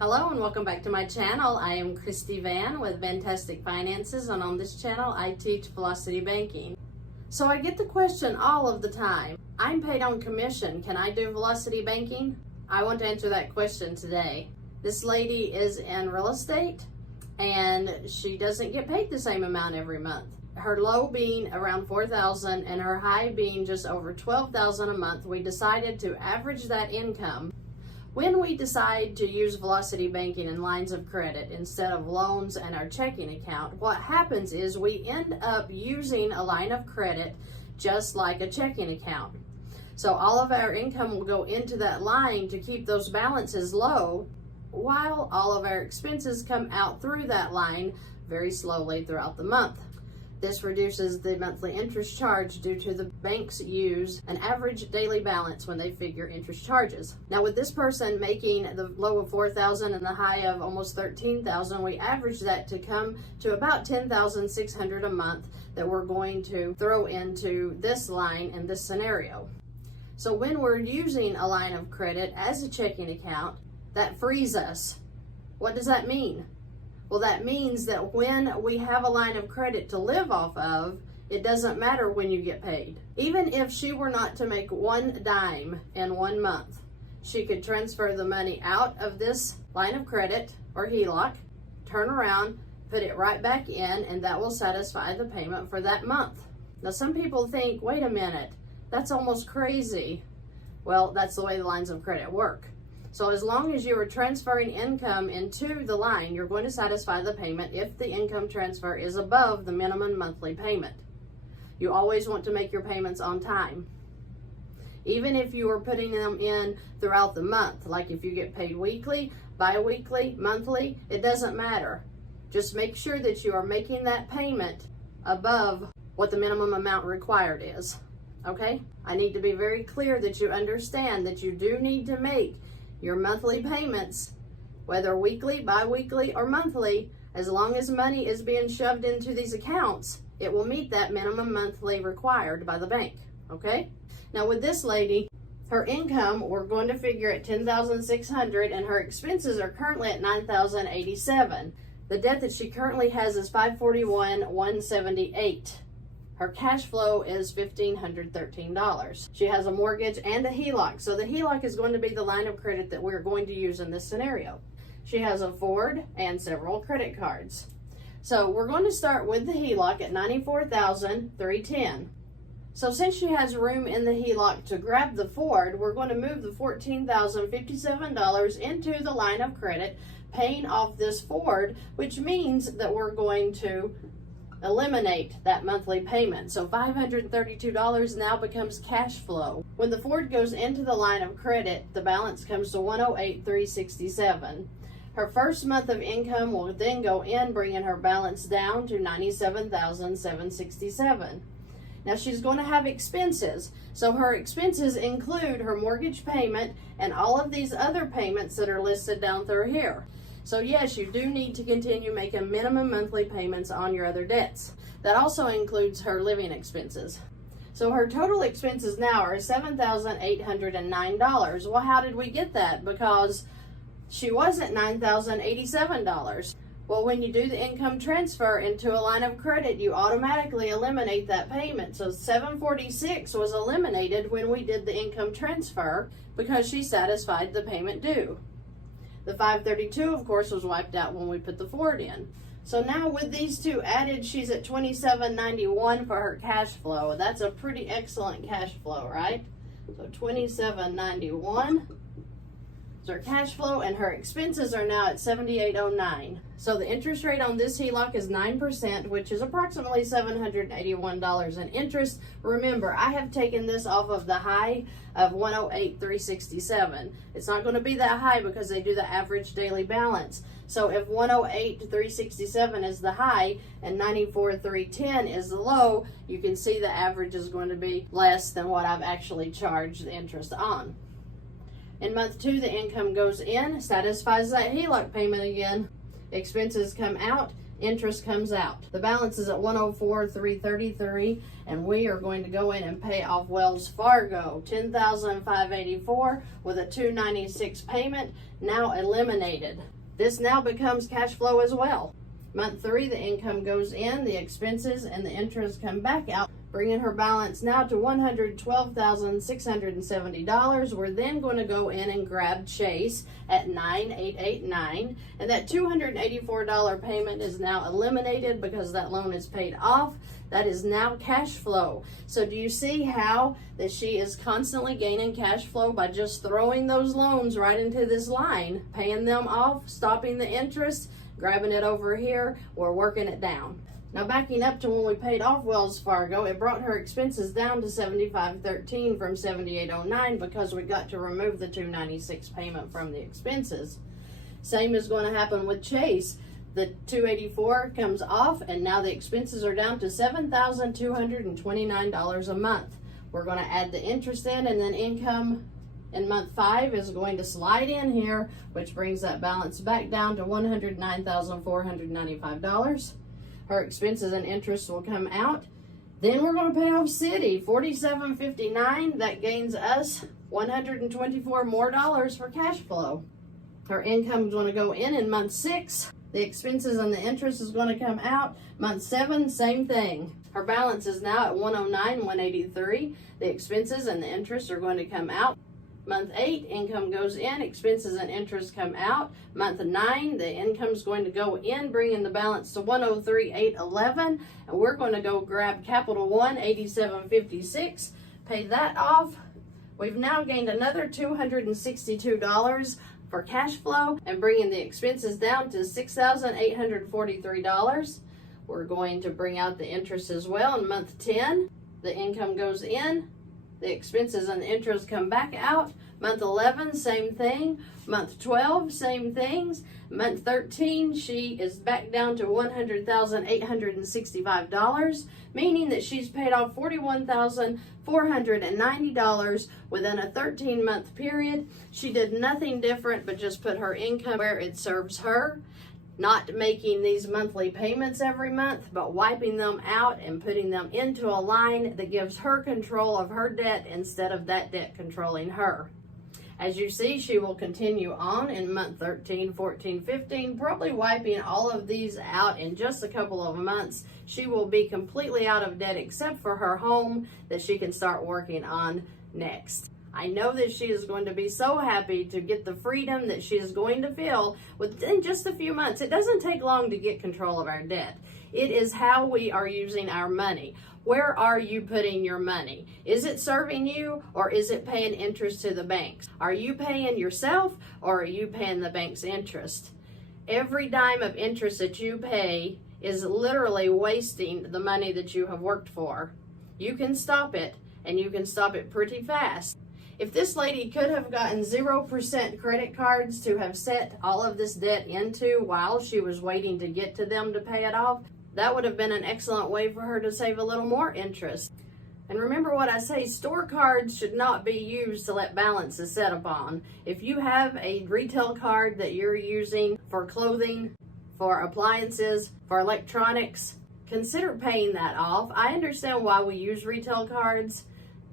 Hello and welcome back to my channel. I am Christy Vann with VANNtastic Finances, and on this channel I teach velocity banking. So I get the question all of the time, I'm paid on commission, can I do velocity banking? I want to answer that question today. This lady is in real estate and she doesn't get paid the same amount every month. Her low being around $4,000 and her high being just over $12,000 a month, we decided to average that income. When we decide to use velocity banking and lines of credit instead of loans and our checking account, what happens is we end up using a line of credit just like a checking account. So all of our income will go into that line to keep those balances low, while all of our expenses come out through that line very slowly throughout the month. This reduces the monthly interest charge due to the banks use an average daily balance when they figure interest charges. Now with this person making the low of $4,000 and the high of almost $13,000, we average that to come to about $10,600 a month that we're going to throw into this line in this scenario. So when we're using a line of credit as a checking account, that frees us. What does that mean? Well, that means that when we have a line of credit to live off of, it doesn't matter when you get paid. Even if she were not to make one dime in 1 month, she could transfer the money out of this line of credit or HELOC, turn around, put it right back in, and that will satisfy the payment for that month. Now, some people think, wait a minute, that's almost crazy. Well, that's the way the lines of credit work. So as long as you are transferring income into the line, you're going to satisfy the payment if the income transfer is above the minimum monthly payment. You always want to make your payments on time. Even if you are putting them in throughout the month, like if you get paid weekly, bi-weekly, monthly, it doesn't matter. Just make sure that you are making that payment above what the minimum amount required is. Okay? I need to be very clear that you understand that you do need to make your monthly payments, whether weekly, bi-weekly, or monthly. As long as money is being shoved into these accounts, it will meet that minimum monthly required by the bank, okay? Now with this lady, her income, we're going to figure at $10,600 and her expenses are currently at $9,087. The debt that she currently has is $541,178. Her cash flow is $1,513. She has a mortgage and a HELOC. So the HELOC is going to be the line of credit that we're going to use in this scenario. She has a Ford and several credit cards. So we're going to start with the HELOC at $94,310. So since she has room in the HELOC to grab the Ford, we're going to move the $14,057 into the line of credit, paying off this Ford, which means that we're going to eliminate that monthly payment. So $532 now becomes cash flow. When the Ford goes into the line of credit, the balance comes to $108,367. Her first month of income will then go in, bringing her balance down to $97,767. Now she's going to have expenses. So her expenses include her mortgage payment and all of these other payments that are listed down through here. So yes, you do need to continue making minimum monthly payments on your other debts. That also includes her living expenses. So her total expenses now are $7,809. Well, how did we get that? Because she was at $9,087. Well, when you do the income transfer into a line of credit, you automatically eliminate that payment. So $746 was eliminated when we did the income transfer because she satisfied the payment due. The $532, of course, was wiped out when we put the Ford in. So now with these two added, she's at $2791 for her cash flow. That's a pretty excellent cash flow, right? So $2791 is her cash flow, and her expenses are now at $7809. So the interest rate on this HELOC is 9%, which is approximately $781 in interest. Remember, I have taken this off of the high of $108,367. It's not going to be that high because they do the average daily balance. So if $108,367 is the high and $94,310 is the low, you can see the average is going to be less than what I've actually charged the interest on. In month 2, the income goes in, satisfies that HELOC payment again. Expenses come out, interest comes out. The balance is at $104,333, and we are going to go in and pay off Wells Fargo $10,584 with a $296 payment now eliminated. This now becomes cash flow as well. Month 3, the income goes in, the expenses and the interest come back out, bringing her balance now to $112,670. We're then going to go in and grab Chase at $9,889, and that $284 payment is now eliminated because that loan is paid off. That is now cash flow. So do you see how that she is constantly gaining cash flow by just throwing those loans right into this line, paying them off, stopping the interest, grabbing it over here, we're working it down. Now backing up to when we paid off Wells Fargo, it brought her expenses down to $75.13 from $78.09 because we got to remove the $296 payment from the expenses. Same is going to happen with Chase. The $284 comes off, and now the expenses are down to $7,229 a month. We're going to add the interest in, and then income in month 5 is going to slide in here, which brings that balance back down to $109,495. Her expenses and interest will come out. Then we're going to pay off Citi, $47.59. That gains us $124 more for cash flow. Her income is going to go in month 6. The expenses and the interest is going to come out. Month 7, same thing. Her balance is now at $109,183. The expenses and the interest are going to come out. Month 8, income goes in, expenses and interest come out. Month 9, the income is going to go in, bringing the balance to $103,811. And we're going to go grab Capital One, $87.56, pay that off. We've now gained another $262 for cash flow and bringing the expenses down to $6,843. We're going to bring out the interest as well in month 10. The income goes in, the expenses and the interest come back out. Month 11, same thing. Month 12, same things. Month 13, she is back down to $100,865, meaning that she's paid off $41,490 within a 13-month period. She did nothing different but just put her income where it serves her, not making these monthly payments every month, but wiping them out and putting them into a line that gives her control of her debt instead of that debt controlling her. As you see, she will continue on in month 13, 14, 15, probably wiping all of these out in just a couple of months. She will be completely out of debt except for her home that she can start working on next. I know that she is going to be so happy to get the freedom that she is going to feel within just a few months. It doesn't take long to get control of our debt. It is how we are using our money. Where are you putting your money? Is it serving you, or is it paying interest to the banks? Are you paying yourself, or are you paying the bank's interest? Every dime of interest that you pay is literally wasting the money that you have worked for. You can stop it, and you can stop it pretty fast. If this lady could have gotten 0% credit cards to have set all of this debt into while she was waiting to get to them to pay it off, that would have been an excellent way for her to save a little more interest. And remember what I say, store cards should not be used to let balances set upon. If you have a retail card that you're using for clothing, for appliances, for electronics, consider paying that off. I understand why we use retail cards.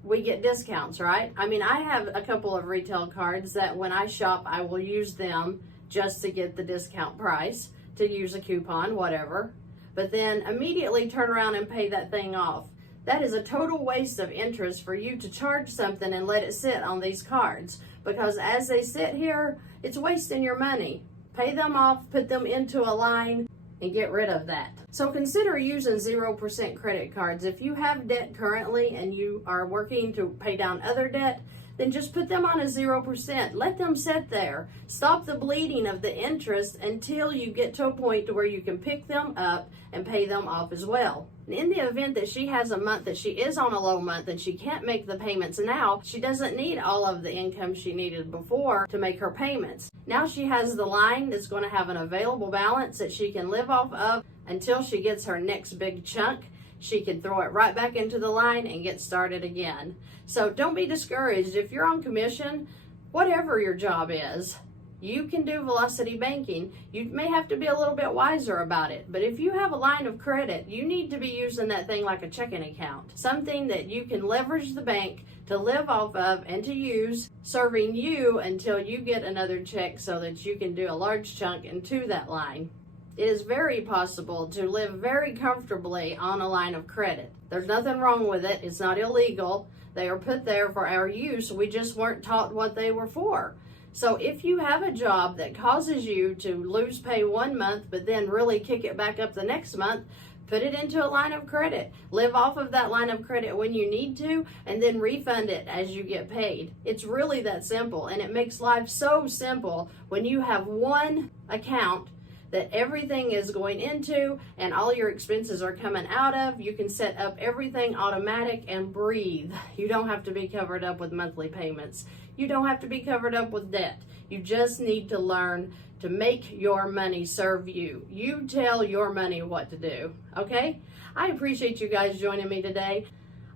We get discounts, right? I mean, I have a couple of retail cards that when I shop, I will use them just to get the discount price, to use a coupon, whatever. But then immediately turn around and pay that thing off. That is a total waste of interest for you to charge something and let it sit on these cards, because as they sit here, it's wasting your money. Pay them off, put them into a line, and get rid of that. So consider using 0% credit cards. If you have debt currently and you are working to pay down other debt, then just put them on a 0%. Let them sit there. Stop the bleeding of the interest until you get to a point to where you can pick them up and pay them off as well. In the event that she has a month that she is on a low month and she can't make the payments now, she doesn't need all of the income she needed before to make her payments. Now she has the line that's going to have an available balance that she can live off of until she gets her next big chunk. She can throw it right back into the line and get started again. So don't be discouraged. If you're on commission, whatever your job is, You can do velocity banking. You may have to be a little bit wiser about it, but if you have a line of credit, you need to be using that thing like a checking account, something that you can leverage the bank to live off of and to use, serving you until you get another check so that you can do a large chunk into that line. It is very possible to live very comfortably on a line of credit. There's nothing wrong with it. It's not illegal. They are put there for our use. We just weren't taught what they were for. So if you have a job that causes you to lose pay 1 month, but then really kick it back up the next month, put it into a line of credit. Live off of that line of credit when you need to, and then refund it as you get paid. It's really that simple, and it makes life so simple when you have one account that everything is going into and all your expenses are coming out of. You can set up everything automatic and breathe. You don't have to be covered up with monthly payments. You don't have to be covered up with debt. You just need to learn to make your money serve you. You tell your money what to do, okay? I appreciate you guys joining me today.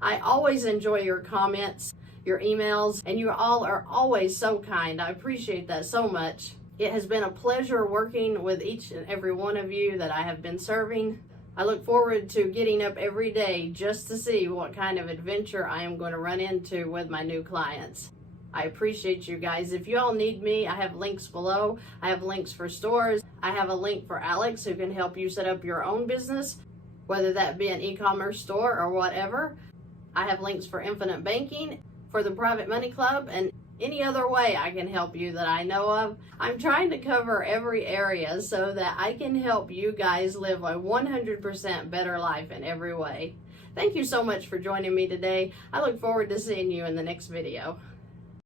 I always enjoy your comments, your emails, and you all are always so kind. I appreciate that so much. It has been a pleasure working with each and every one of you that I have been serving. I look forward to getting up every day just to see what kind of adventure I am going to run into with my new clients. I appreciate you guys. If you all need me, I have links below. I have links for stores. I have a link for Alex who can help you set up your own business, whether that be an e-commerce store or whatever. I have links for Infinite Banking, for the Private Money Club, and any other way I can help you that I know of. I'm trying to cover every area so that I can help you guys live a 100% better life in every way. Thank you so much for joining me today. I look forward to seeing you in the next video.